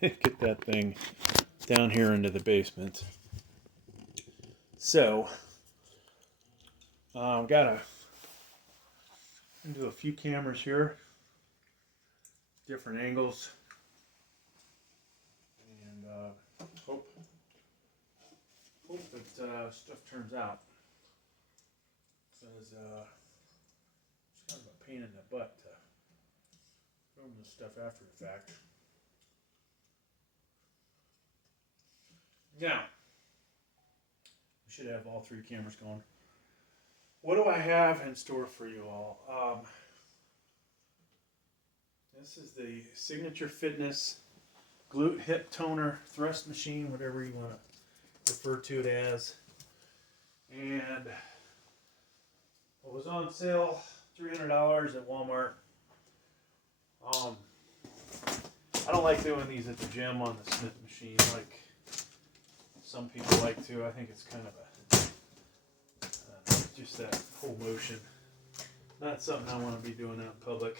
get that thing down here into the basement. So, gotta do a few cameras here, different angles, and hope that stuff turns out. Because it's kind of a pain in the butt to film this stuff after the fact. Now, we should have all three cameras going. What do I have in store for you all? This is the Signature Fitness Glute Hip Toner Thrust Machine, whatever you want to refer to it as. And it was on sale, $300 at Walmart. I don't like doing these at the gym on the Smith machine like some people like to. I think it's kind of a just that full motion. Not something I want to be doing out in public,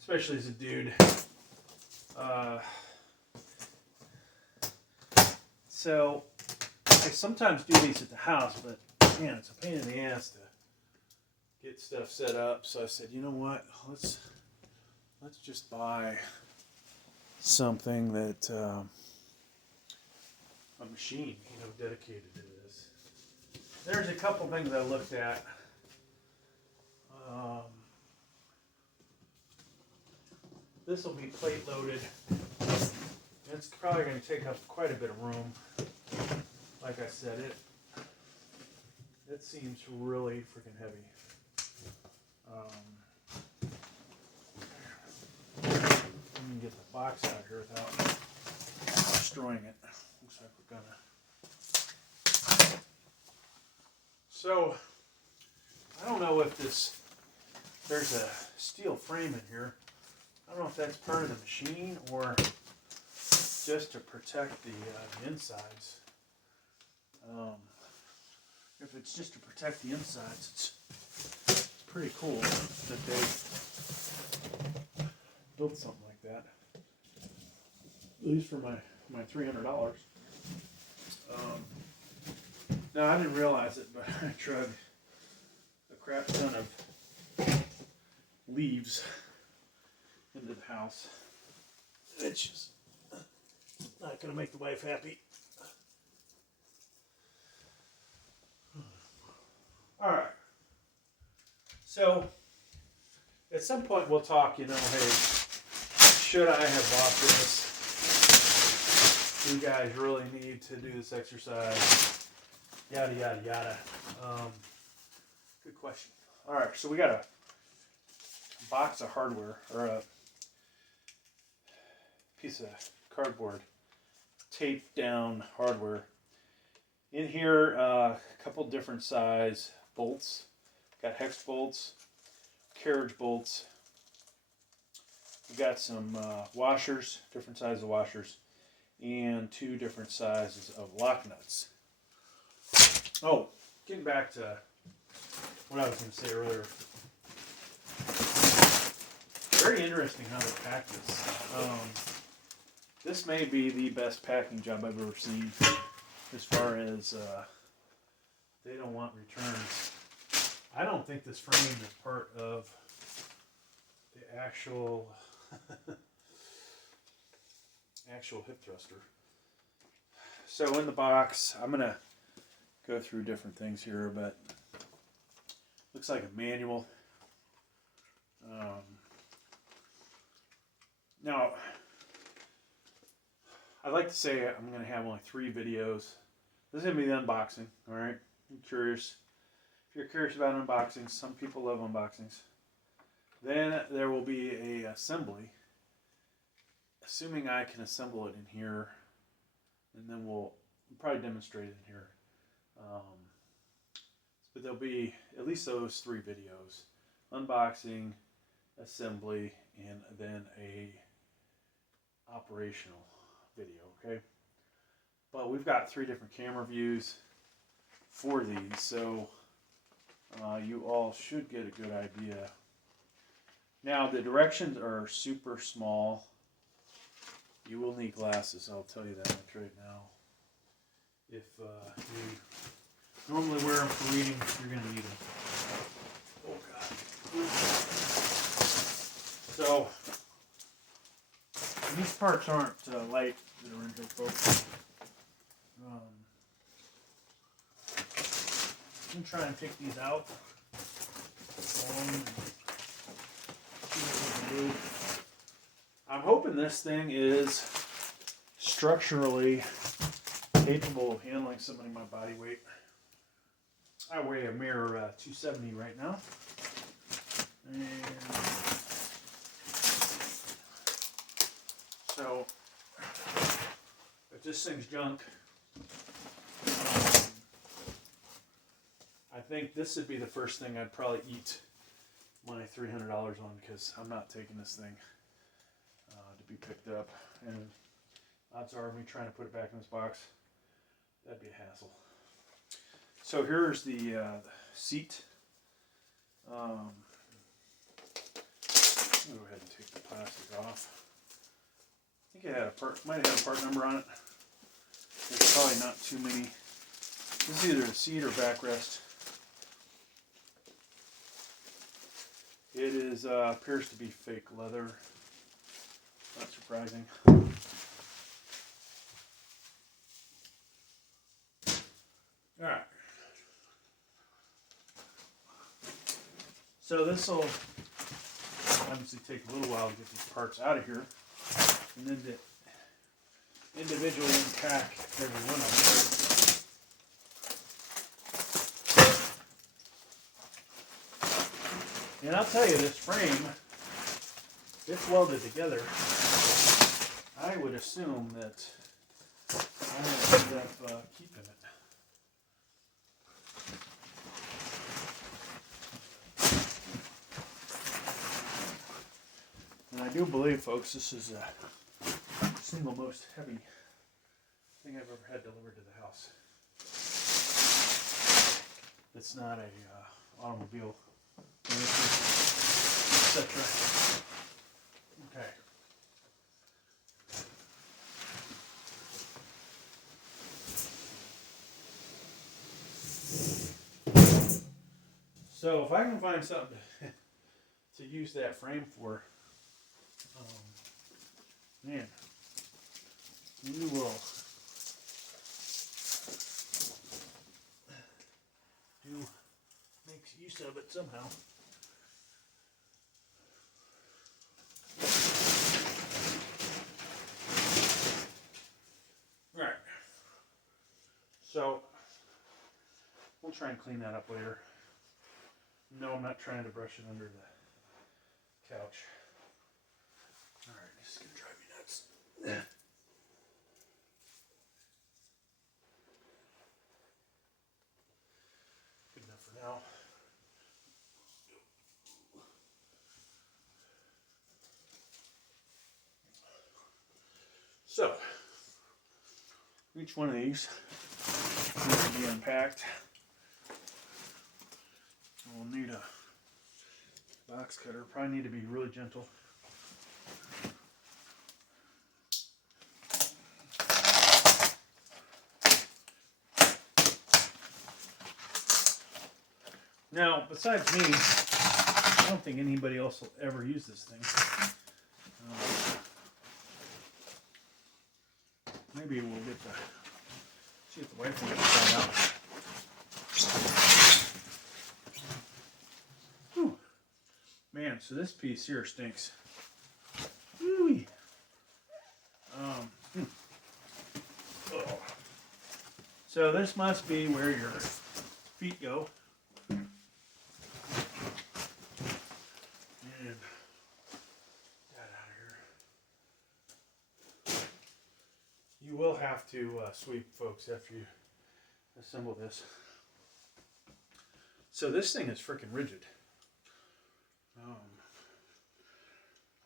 especially as a dude. So I sometimes do these at the house, but man, it's a pain in the ass to get stuff set up. So I said, you know what? Let's just buy something that a machine, dedicated to this. There's a couple things I looked at. This will be plate loaded. It's probably going to take up quite a bit of room. Like I said, it seems really freaking heavy. Let me get the box out here without destroying it. Looks like we're gonna. So, I don't know if there's a steel frame in here. I don't know if that's part of the machine or just to protect the insides. If it's just to protect the insides, it's pretty cool that they built something like that. At least for my $300. Now I didn't realize it, but I trugged a crap ton of leaves into the house. It's just not going to make the wife happy. All right. So at some point we'll talk, hey, should I have bought this? Do you guys really need to do this exercise? Yada, yada, yada. Good question. All right, so we got a box of hardware, or a piece of cardboard, taped down hardware. In here, a couple different size bolts. Got hex bolts, carriage bolts. We got some washers, different sizes of washers, and two different sizes of lock nuts. Oh, getting back to what I was going to say earlier. Very interesting how they pack this. This may be the best packing job I've ever seen, as far as they don't want returns. I don't think this frame is part of the actual hip thruster. So in the box, I'm gonna go through different things here, but looks like a manual. Now, I'd like to say I'm going to have only 3 videos. This is going to be the unboxing, alright? I'm curious. If you're curious about unboxings, some people love unboxings. Then there will be a assembly. Assuming I can assemble it in here, and then we'll probably demonstrate it in here. But there'll be at least those 3 videos. Unboxing, assembly, and then a operational video, okay? But we've got 3 different camera views for these, so you all should get a good idea. Now the directions are super small. You will need glasses, I'll tell you that much right now. If you normally wear them for reading, you're going to need them. Oh, God. So, these parts aren't light that are in here, folks. I'm try and take these out. I'm hoping this thing is structurally capable of handling somebody my body weight. I weigh a mere 270 right now. And so, if this thing's junk, I think this would be the first thing I'd probably eat my $300 on, because I'm not taking this thing to be picked up. And odds are me trying to put it back in this box, that'd be a hassle. So here's the seat. I'll go ahead and take the plastic off. I think it had might have had a part number on it. There's probably not too many. This is either a seat or backrest. It is appears to be fake leather. Not surprising. All right. So this will obviously take a little while to get these parts out of here, and then to individually unpack every one of them. And I'll tell you, this frame, it's welded together. I would assume that I will end up keeping it. And I do believe, folks, this is the single most heavy thing I've ever had delivered to the house. It's not a automobile, etc. Okay. So if I can find something to use that frame for, man, we will make use of it somehow. Right. So we'll try and clean that up later. No, I'm not trying to brush it under the couch. Alright, this is going to drive me nuts. Good enough for now. So, each one of these needs to be unpacked. We'll need a box cutter. Probably need to be really gentle. Now, besides me, I don't think anybody else will ever use this thing. Maybe we'll get to see if the wife wants to try it out. Man, so this piece here stinks. Woo-wee. Oh. So this must be where your feet go. And get that out of here. You will have to sweep, folks, after you assemble this. So this thing is freaking rigid.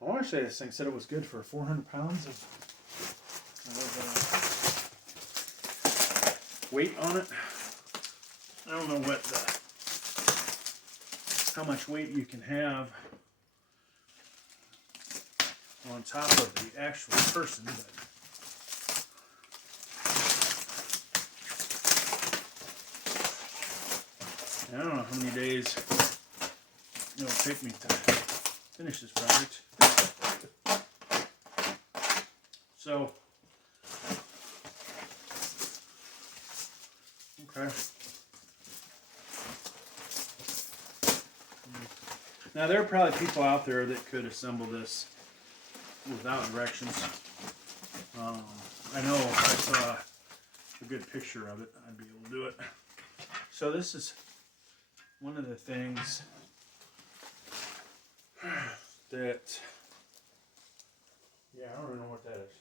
I want to say this thing said it was good for 400 pounds of weight on it. I don't know how much weight you can have on top of the actual person, but I don't know how many days it'll take me to finish this project. So, okay. Now there are probably people out there that could assemble this without directions. I know if I saw a good picture of it, I'd be able to do it. So this is one of the things that, yeah, I don't even know what that is.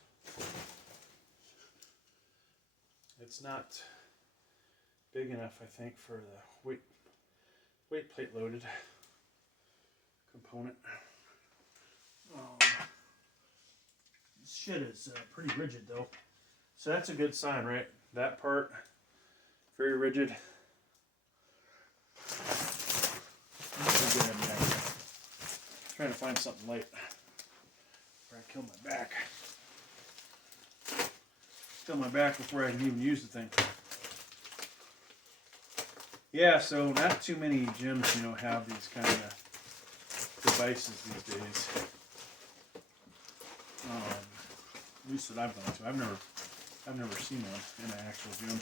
It's not big enough, I think, for the weight plate loaded component. This shit is pretty rigid though. So that's a good sign, right? That part, very rigid. Trying to find something light before I kill my back. Kill my back before I can even use the thing. Yeah, so not too many gyms, you know, have these kind of devices these days. At least that I've gone to. I've never seen one in an actual gym.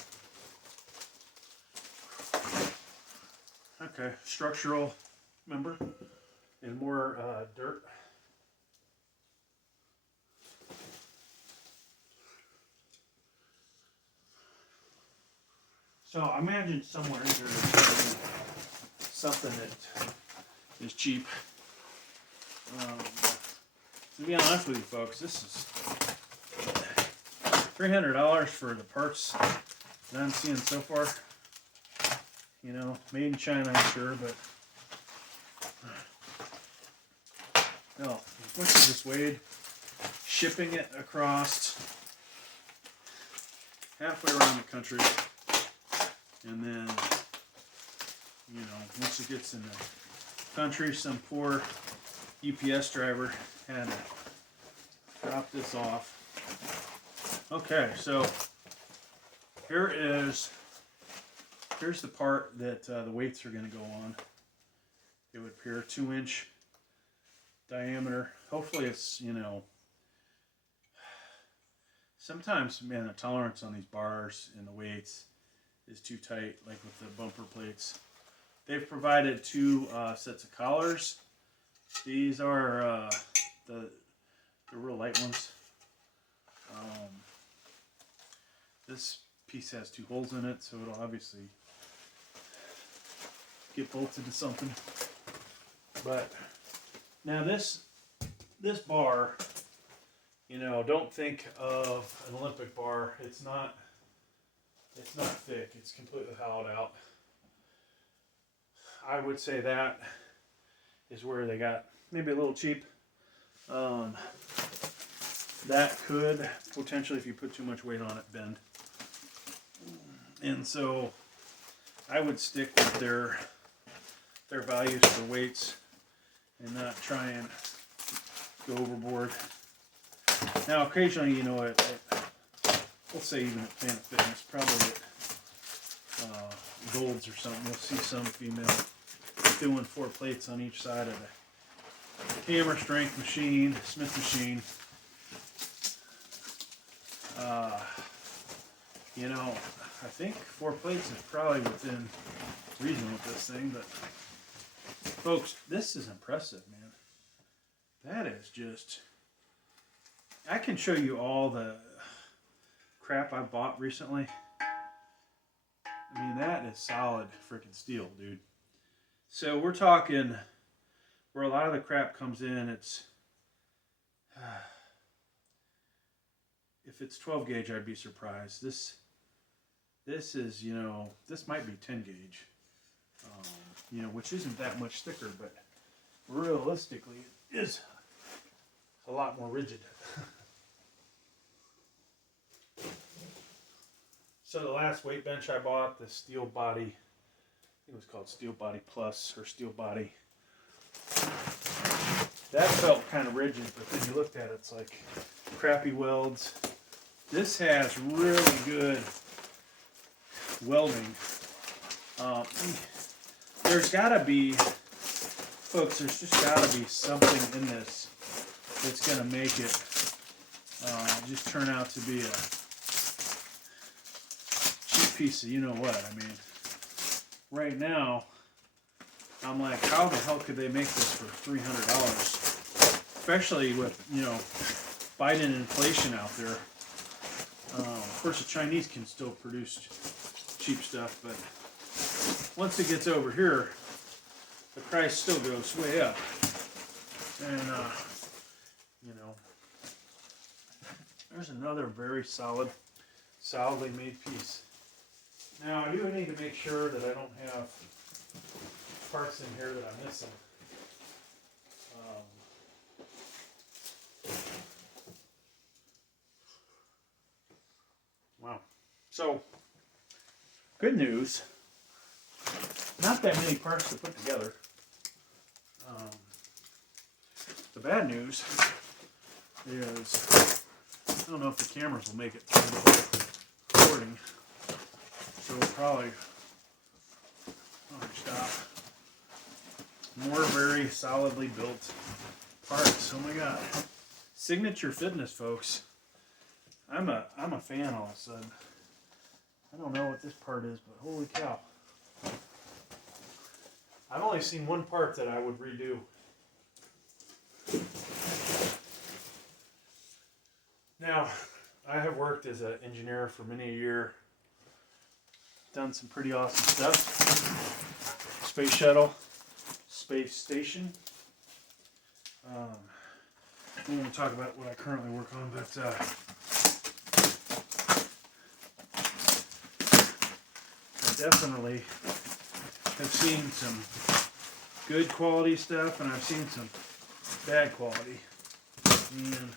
Okay, structural member and more dirt. So I imagine somewhere in here there's something that is cheap. To be honest with you folks, this is $300 for the parts that I'm seeing so far. You know, made in China, I'm sure, but no, as much as this weighed, shipping it across halfway around the country, and then, you know, once it gets in the country, some poor UPS driver had to drop this off. Okay, so here's the part that the weights are going to go on. It would appear 2-inch diameter. Hopefully it's, you know, sometimes, man, the tolerance on these bars and the weights is too tight, like with the bumper plates. They've provided 2 sets of collars. These are the real light ones. This piece has 2 holes in it, so it'll obviously get bolted to something. But now this bar, you know, don't think of an Olympic bar. It's not thick. It's completely hollowed out. I would say that is where they got maybe a little cheap. That could potentially, if you put too much weight on it, bend. And so I would stick with their values for weights and not try and go overboard. Now, occasionally, you know, we'll say even at Planet Fitness, probably at Gold's or something, you'll see some female doing 4 plates on each side of the hammer strength machine, Smith machine. You know, I think 4 plates is probably within reason with this thing, but folks, this is impressive, man. That is just, I can show you all the crap I bought recently. I mean, that is solid freaking steel, dude. So we're talking where a lot of the crap comes in, it's if it's 12 gauge, I'd be surprised. This is, you know, this might be 10 gauge, you know, which isn't that much thicker, but realistically, it is a lot more rigid. So the last weight bench I bought, the Steel Body, I think it was called Steel Body Plus or Steel Body. That felt kind of rigid, but then you looked at it, it's like crappy welds. This has really good welding. There's got to be, folks, there's just got to be something in this that's going to make it just turn out to be a cheap piece of you-know-what. I mean, right now, I'm like, how the hell could they make this for $300? Especially with, you know, Biden inflation out there. Of course, the Chinese can still produce cheap stuff, but once it gets over here, the price still goes way up. And, you know, there's another very solidly made piece. Now, I do need to make sure that I don't have parts in here that I'm missing. Wow. So, good news. Not that many parts to put together. The bad news is, I don't know if the cameras will make it through the whole recording. So we'll probably stop. More very solidly built parts. Oh my God. Signature Fitness, folks. I'm a fan all of a sudden. I don't know what this part is, but holy cow. I've only seen one part that I would redo. Now, I have worked as an engineer for many a year. Done some pretty awesome stuff. Space shuttle, space station. We won't talk about what I currently work on, but I definitely have seen some good quality stuff, and I've seen some bad quality. And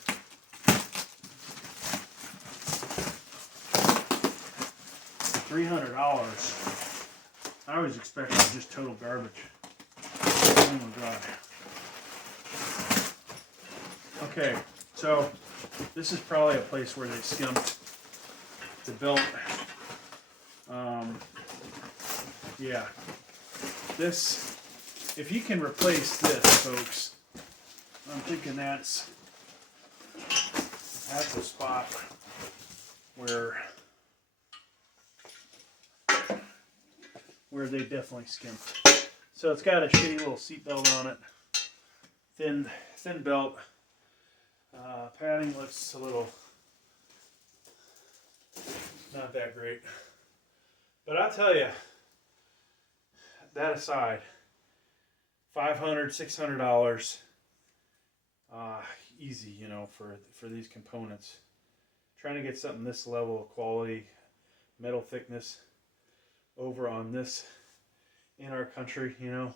$300, I was expecting just total garbage. Oh my God. Okay, so this is probably a place where they skimped the belt. Yeah, this, if you can replace this, folks, I'm thinking that's a spot where they definitely skimped. So it's got a shitty little seat belt on it, thin belt. Padding looks a little not that great, but I'll tell you, that aside, $500, $600, easy, you know, for these components. Trying to get something this level of quality, metal thickness, over on this in our country, you know,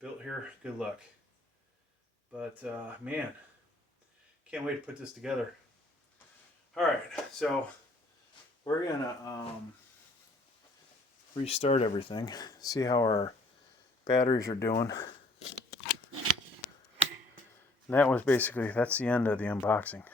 built here, good luck. But man, can't wait to put this together. All right, so we're gonna restart everything, see how our batteries are doing. And that was basically, that's the end of the unboxing.